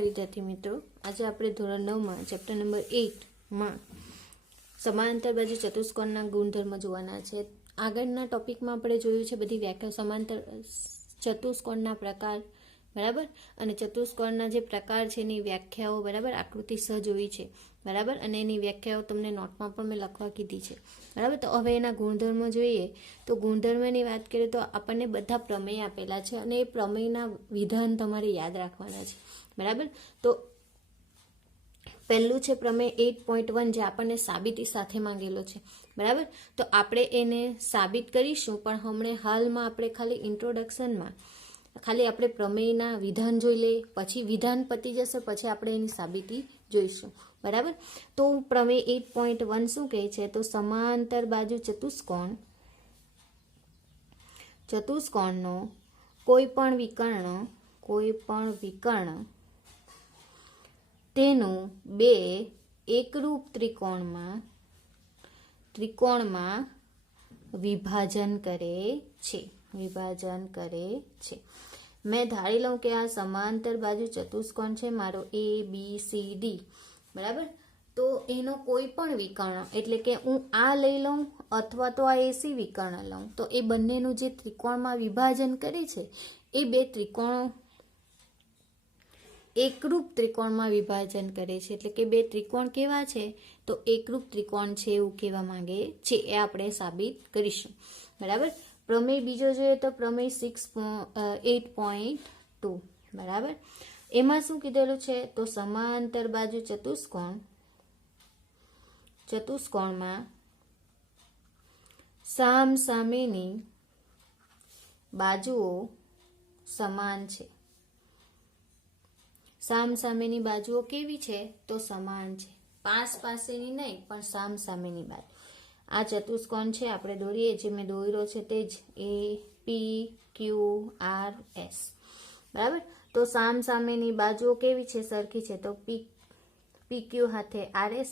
વિદ્યાર્થી મિત્રો, આજે આપણે ધોરણ 9માં ચેપ્ટર નંબર 8માં સમાંતર બાજુ ચતુષ્કોણના ગુણધર્મ જોવાના છે. આગળના ટોપિકમાં આપણે જોયું છે બધી વ્યાખ્યા, સમાંતર ચતુષ્કોણના પ્રકાર, બરાબર, અને ચતુષ્કોણના જે પ્રકાર છે એની વ્યાખ્યાઓ, બરાબર, આકૃતિ સ જોઈ છે, બરાબર, અને એની વ્યાખ્યાઓ તમને નોટમાં પણ મેં લખવા કીધી છે, બરાબર. તો હવે એના ગુણધર્મો જોઈએ. તો ગુણધર્મની વાત કરીએ તો આપણને બધા પ્રમેય આપેલા છે અને એ પ્રમેયના વિધાન તમારે યાદ રાખવાના છે, બરાબર. તો પહેલું છે પ્રમેય 8.1 જે આપણને સાબિતી સાથે માંગેલો છે, બરાબર. તો આપણે એને સાબિત કરીશું, પણ હમણાં હાલમાં આપણે ખાલી ઇન્ટ્રોડક્શનમાં ખાલી આપણે પ્રમેયના વિધાન જોઈ લઈએ, પછી વિધાન પતી જશે, પછી આપણે એની સાબિતી જોઈશું, બરાબર. તો પ્રમેય 8.1 શું કહે છે? તો સમાંતર બાજુ ચતુષ્કોણનો કોઈ પણ વિકર્ણ તેનું બે એકરૂપ ત્રિકોણમાં વિભાજન કરે છે. મેં ધારી લઉં કે આ સમાંતર બાજુ ચતુષ્કોણ છે મારો ABCD, બરાબર. તો એનો કોઈ પણ વિકર્ણ, એટલે કે હું આ લઈ લઉં અથવા તો આ AC વિકર્ણ લઉં, તો એ બંનેનું જે ત્રિકોણમાં વિભાજન કરે છે એ બે ત્રિકોણો એકરૂપ ત્રિકોણમાં વિભાજન કરે છે. એટલે કે બે ત્રિકોણ કેવા છે? તો એકરૂપ ત્રિકોણ છે એવું કહેવા માંગે છે. એ આપણે સાબિત કરીશું, બરાબર. પ્રમેય બીજો જોઈએ તો પ્રમેય 8.2, બરાબર. એમાં શું કીધેલું છે? તો સમાંતર બાજુ ચતુષ્કોણમાં સામસામેની બાજુઓ સમાન છે. સામસામેની બાજુઓ કેવી છે? તો સમાન છે. પાસેની નહીં, પણ સામસામેની બાજુ. આ ચતુષ્કોણ છે, આપણે દોરીએ, જે મેં દોર્યો છે તે જ APQRS, બરાબર. તો સામસામેની બાજુઓ કેવી છે? સરખી છે. તો PQ સાથે RS,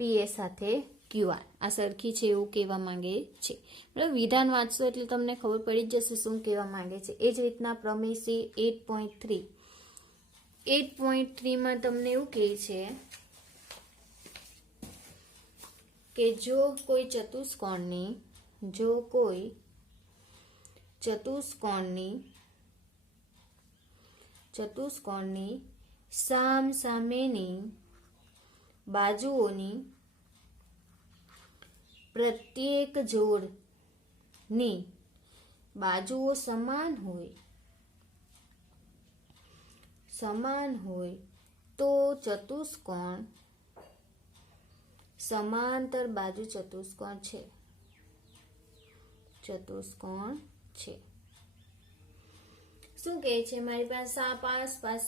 PS સાથે QR, આ સરખી છે એવું કહેવા માંગે છે, બરાબર. વિધાન વાંચશો એટલે તમને ખબર પડી જ જશે શું કહેવા માંગે છે. એ જ રીતના પ્રમેય C 8.3 તમને એવું કહે છે કે જો કોઈ ચતુષ્કોણની સામસામેની બાજુઓની પ્રત્યેક જોડની બાજુઓ સમાન હોય તો ચતુષ્કોણ સમાંતર બાજુ ચતુષ્કોણ છે. શું કહે છે? મારી પાસે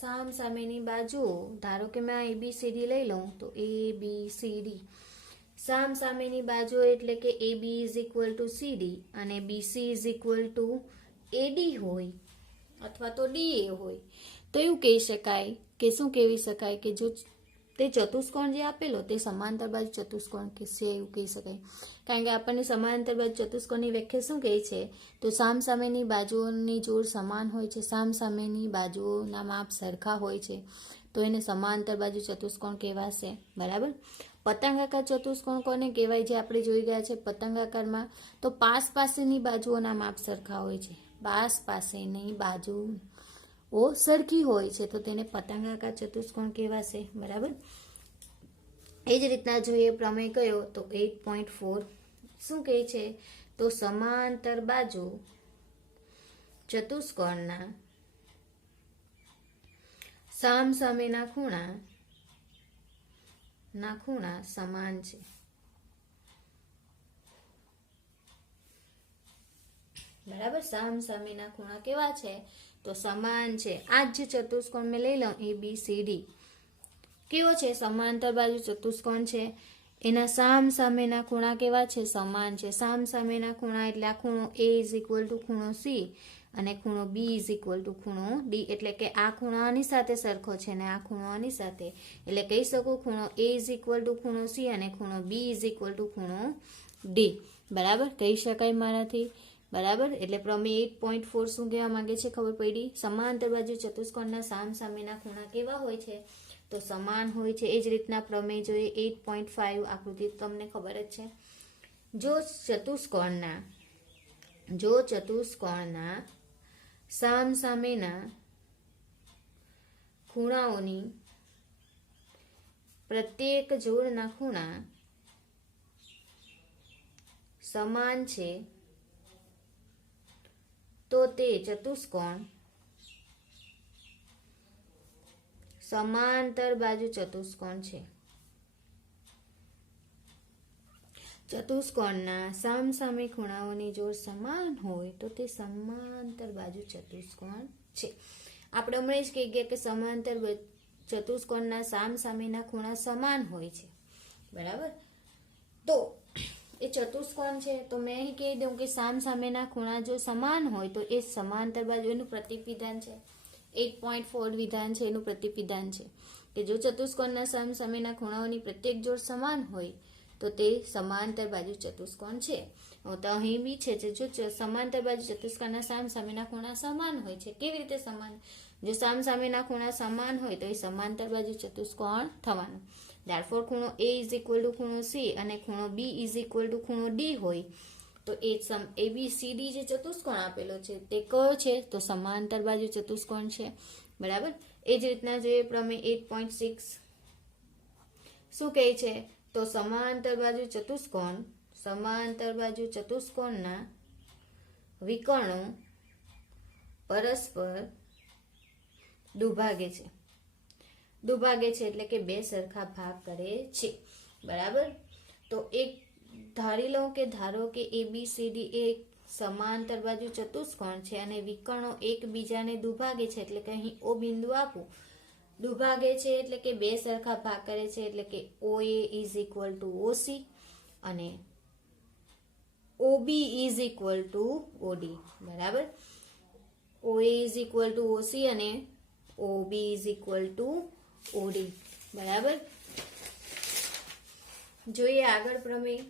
સામસામેની બાજુઓ, ધારો કે મેં ABCD લઈ લઉં, તો ABCD સામસામેની બાજુઓ એટલે કે AB = CD અને BC = AD હોય અથવા તો DA હોય, તો એવું કહી શકાય કે શું કહેવી શકાય કે જો તે ચતુષ્કોણ જે આપેલો તે સમાંતર બાજુ ચતુષ્કોણ છે એવું કહી શકાય. કારણ કે આપણને સમાંતર બાજુ ચતુષ્કોણની વ્યાખ્યા શું કહે છે? તો સામસામેની બાજુઓની જોડ સમાન હોય છે, સામસામેની બાજુઓના માપ સરખા હોય છે, તો એને સમાંતર બાજુ ચતુષ્કોણ કહેવાશે, બરાબર. પતંગાકાર ચતુષ્કોણ કોને કહેવાય? જે આપણે જોઈ ગયા છે પતંગાકારમાં, તો પાસેની બાજુઓના માપ સરખા હોય છે, પાસેની બાજુઓ સરખી હોય છે, તો તેને પતંગાકાર ચતુષ્કોણ કહેવાશે, બરાબર. એ જ રીતના જોઈએ પ્રમેય કયો? તો 8.4 શું કહે છે? તો સમાંતર બાજુ ચતુષ્કોણના સામસામેના ખૂણા સમાન છે, બરાબર. સામસામેના ખૂણા કેવા છે? તો સમાન છે. આ જ ચતુષ્કોણ મેં લઈ લઉં ABCD, કેવો છે? સમાંતર બાજુ ચતુષ્કોણ છે. એના સામસામેના ખૂણા કેવા છે? સમાન છે. સામસામેના ખૂણા એટલે આ ખૂણો A = ખૂણો C અને ખૂણો B = ખૂણો D, એટલે કે આ ખૂણો આની સાથે સરખો છે અને આ ખૂણો આની સાથે, એટલે કહી શકું ખૂણો A = ખૂણો C અને ખૂણો B = ખૂણો D, બરાબર કહી શકાય મારાથી. બરાબર. એટલે પ્રમેય 8.4 શું કહેવા માંગે છે ખબર પડી? સમાંતર બાજુ ચતુષ્કોણના સામસામેના ખૂણા કેવા હોય છે? તો સમાન હોય છે. એ જ રીતના પ્રમેય જોઈએ 8.5 આકૃતિ તમને ખબર જ છે. જો ચતુષ્કોણના સામસામેના ખૂણાઓની પ્રત્યેક જોડના ખૂણા સમાન છે તો તે ચતુષ્કોણ સમાંતર બાજુ ચતુષ્કોણ છે. ચતુષ્કોણના સામસામે ખૂણાઓની જોડ સમાન હોય તો તે સમાંતર બાજુ ચતુષ્કોણ છે. આપણે હમણાં જ કહી ગયા કે સમાંતર ચતુષ્કોણના સામસામેના ખૂણા સમાન હોય છે. બરાબર. તો એ ચતુષ્કોણ છે તો મેં અહીં કહી દઉં કે સામસામેના ખૂણા જો સમાન હોય તો એ સમાંતર બાજુ એનું પ્રતીક વિધાન છે. 8.4 વિધાન છે એનું પ્રતીક વિધાન છે કે જો ચતુષ્કોણના સામસામેના ખૂણાઓની પ્રત્યેક જોડ સમાન હોય તો તે સમાંતર બાજુ ચતુષ્કોણ છે. તો અહીં બી છે જો સમાંતર બાજુ ચતુષ્કોણના સામસામેના ખૂણા સમાન હોય છે. કેવી રીતે સમાન? જો સામસામેના ખૂણા સમાન હોય તો એ સમાંતર બાજુ ચતુષ્કોણ થવાનો. Therefore ખૂણો A is equal to ખૂણો C અને ખૂણો B is equal to ખૂણો D હોય તો એ ABCD જે ચતુષ્કોણ આપેલો છે તે કયો છે? તો સમાંતર બાજુ ચતુષ્કોણ છે. બરાબર. એ જ રીતના જોઈએ પ્રમેય 8.6 શું કહે છે? તો સમાંતર બાજુ ચતુષ્કોણના વિકર્ણો પરસ્પર દુભાગે છે એટલે કે બે સરખા ભાગ કરે છે. બરાબર. તો એક ધારો કે ABCD એક સમાંતર બાજુ ચતુષ્કોણ છે અને વિકર્ણો એકબીજાને દુભાગે છે એટલે કે અહીં O બિંદુ આપું. દુભાગે છે એટલે કે બે સરખા ભાગ કરે છે એટલે કે OA is equal to OC અને OB is equal to OD. બરાબર. OA is equal to OC અને OB is equal to OD. બરાબર. જોઈએ આગળ પ્રમેય.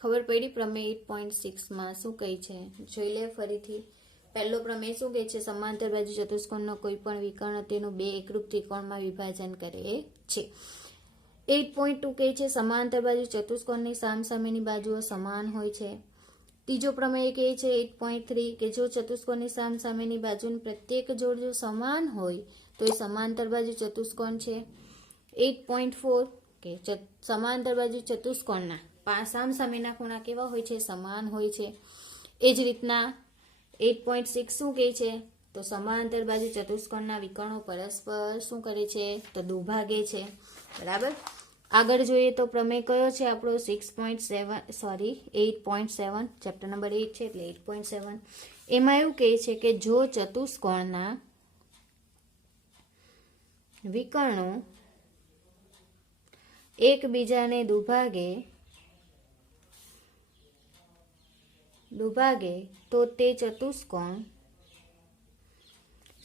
ખબર પડી પ્રમેય 8.6 માં શું કહે છે? જોઈ લે ફરીથી. પહેલો પ્રમેય શું કહે છે? સમાંતર બાજુ ચતુષ્કોણનો કોઈ પણ વિકર્ણ તેનું બે એકરૂપ ત્રિકોણમાં વિભાજન કરે છે. 8.2 કહે છે સમાંતર બાજુ ચતુષ્કોણની સામસામેની બાજુઓ સમાન હોય છે. ત્રીજો પ્રમેય કહે છે 8.3 કે જો ચતુષ્કોણની સામસામેની બાજુની પ્રત્યેક જોડ જો સમાન હોય તો એ સમાંતર બાજુ ચતુષ્કોણ છે. 8.4 કે સમાંતર બાજુ ચતુષ્કોણના સામસામેના ખૂણા કેવા હોય છે? સમાન હોય છે. એ જ રીતના 8.6 શું કહે છે? તો સમાંતર બાજુ ચતુષ્કોણના વિકર્ણો પરસ્પર શું કરે છે? તો દુભાગે છે. બરાબર. આગળ જોઈએ તો પ્રમેય કયો છે આપણો? 8.7 ચેપ્ટર નંબર 8 છે એટલે 8.7. એમાં એવું કહે છે કે જો ચતુષ્કોણના વિકર્ણો એકબીજાને દુભાગે તો તે ચતુષ્કોણ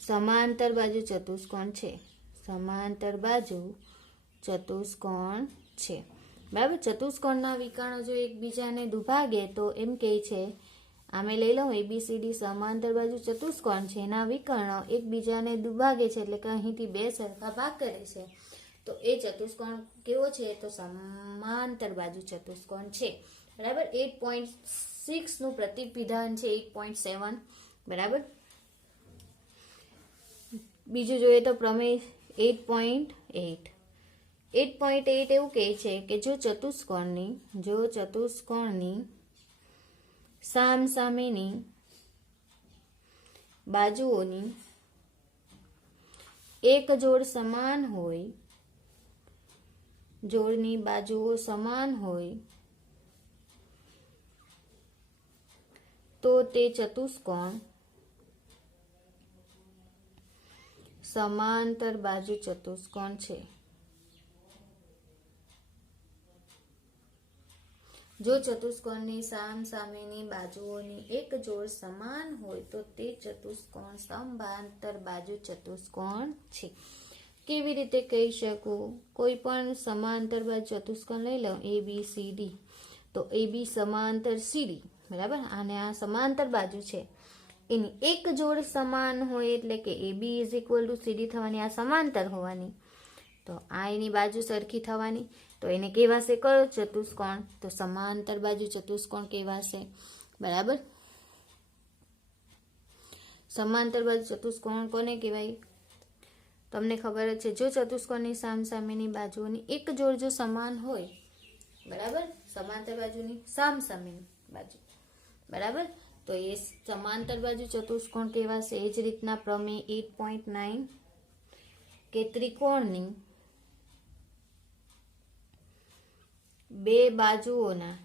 સમાંતર બાજુ ચતુષ્કોણ છે. બરાબર. ચતુષ્કોણના વિકર્ણો જો એકબીજાને દુભાગે તો એમ કહે છે આમે લઈ લો ABCD સમાંતર બાજુ ચતુષ્કોણ છે એના વિકર્ણો એકબીજાને દુભાગે છે એટલે કે અહીંથી બે સરખા ભાગ કરે છે તો એ ચતુષ્કોણ કેવો છે? તો સમાંતર બાજુ ચતુષ્કોણ છે. બરાબર. 8.6 નું પ્રતીક વિધાન છે 8.7. બરાબર. બીજું જોઈએ તો પ્રમેય 8.8 એવું કહે છે કે જો ચતુષ્કોણની સામસામેની બાજુઓની એક જોડ સમાન હોય જોડની બાજુઓ સમાન હોય તો તે ચતુષ્કોણ સમાંતર બાજુ ચતુષ્કોણ છે. જો ચતુષ્કોણની સામસામેની બાજુઓની એક જોડ સમાન હોય તો તે ચતુષ્કોણ સમાંતર બાજુ ચતુષ્કોણ છે. કેવી રીતે કહી શકું? કોઈ પણ સમાંતર બાજુ ચતુષ્કોણ લઈ લો ABCD તો AB સમાંતર CD, બરાબર. અને આ સમાંતર બાજુ છે એની એક જોડ સમાન હોય એટલે કે AB is equal to CD થવાની, આ સમાંતર હોવાની. તો આ એની બાજુ સરખી થવાની, તો એને કહેવાશે કયો ચતુષ્કોણ? તો સમાંતર બાજુ ચતુષ્કોણ કહેવાશે, બરાબર. સમાંતર બાજુ ચતુષ્કોણ કોને કહેવાય? તમને ખબર જ છે, જો ચતુષ્કોણની સામસામેની બાજુઓની એક જોડ જો સમાન હોય, બરાબર, સમાંતર બાજુની સામસામેની બાજુ, બરાબર, તો એ સમાંતર બાજુ ચતુષ્કોણ કહેવાશે. એ જ રીતના પ્રમેય 8.9 કે ત્રિકોણની બે બાજુઓના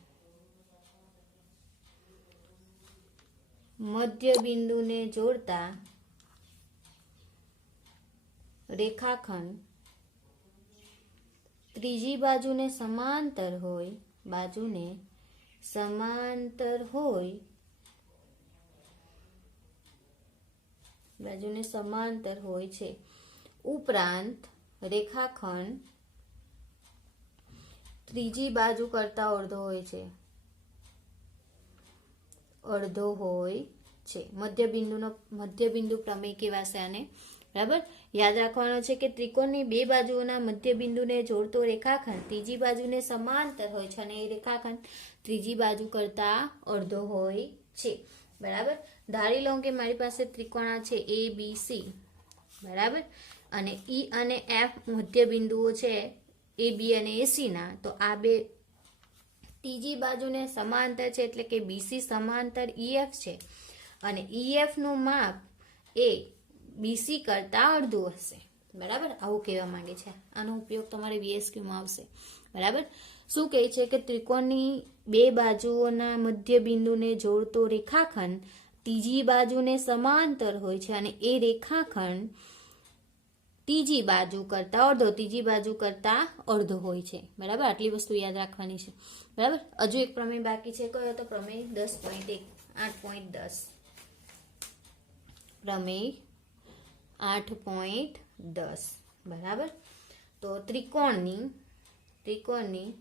મધ્ય બિંદુને જોડતા રેખાખંડ ત્રીજી બાજુને સમાંતર હોય, બાજુને સમાંતર હોય છે. ઉપરાંત રેખાખંડ ત્રીજી બાજુ કરતા અડધો હોય છે. મધ્યબિંદુ પ્રમેય કહેવાશે આને, બરાબર. યાદ રાખવાનું છે કે ત્રિકોણની બે બાજુઓના મધ્યબિંદુને જોડતો રેખાખંડ ત્રીજી બાજુને સમાંતર હોય છે અને એ રેખાખંડ ત્રીજી બાજુ કરતા અડધો હોય છે, બરાબર. ધારી લઉં કે મારી પાસે ત્રિકોણ છે ABC, બરાબર, અને E અને F મધ્યબિંદુઓ છે AB અને AC ના. તો આ બે ત્રીજી બાજુને સમાંતર છે એટલે કે BC સમાંતર EF છે અને EF નું માપ એ BC કરતા અડધું હશે, બરાબર. આવું કહેવા માંગે છે. આનો ઉપયોગ તમારે VSQમાં આવશે, બરાબર. શું કહે છે કે ત્રિકોણની બે બાજુઓના મધ્ય બિંદુને જોડતો રેખાખંડ ત્રીજી બાજુને સમાંતર હોય છે અને એ રેખાખંડ ત્રીજી બાજુ કરતા અડધો હોય છે, બરાબર. આટલી વસ્તુ યાદ રાખવાની છે, બરાબર. હજુ એક પ્રમેય બાકી છે, કયો તો પ્રમેય 10.1 8.10 પ્રમેય 8.10, બરાબર. તો ત્રિકોણની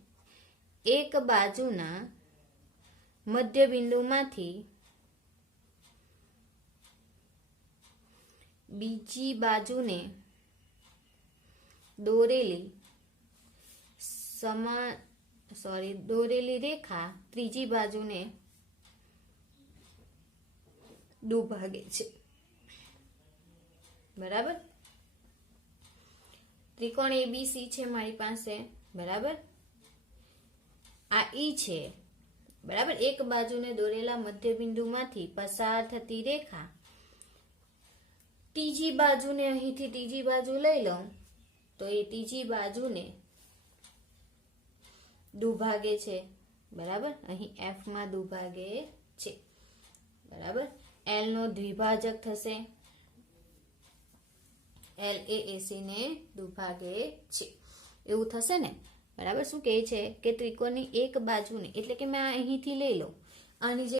એક બાજુના મધ્ય બિંદુમાંથી બીજી બાજુને દોરેલી રેખા ત્રીજી બાજુને દુભાગે છે, બરાબર. ત્રિકોણ ABC છે મારી પાસે, બરાબર. આ E છે, બરાબર. એક બાજુને દોરેલા મધ્યબિંદુમાંથી પસાર થતી રેખા ત્રીજી બાજુને અહીંથી ત્રીજી બાજુ લઈ લઉં તો એ ત્રીજી બાજુને દુભાગે છે, બરાબર. અહીં F માં દુભાગે છે, બરાબર. L નો દ્વિભાજક થશે, L એ AC ને દુભાગે છે, એવું થશે ને, બરાબર. શું કહે છે કે ત્રિકોણની એક બાજુને એટલે કે મેં અહીંથી લઈ લઉં, આની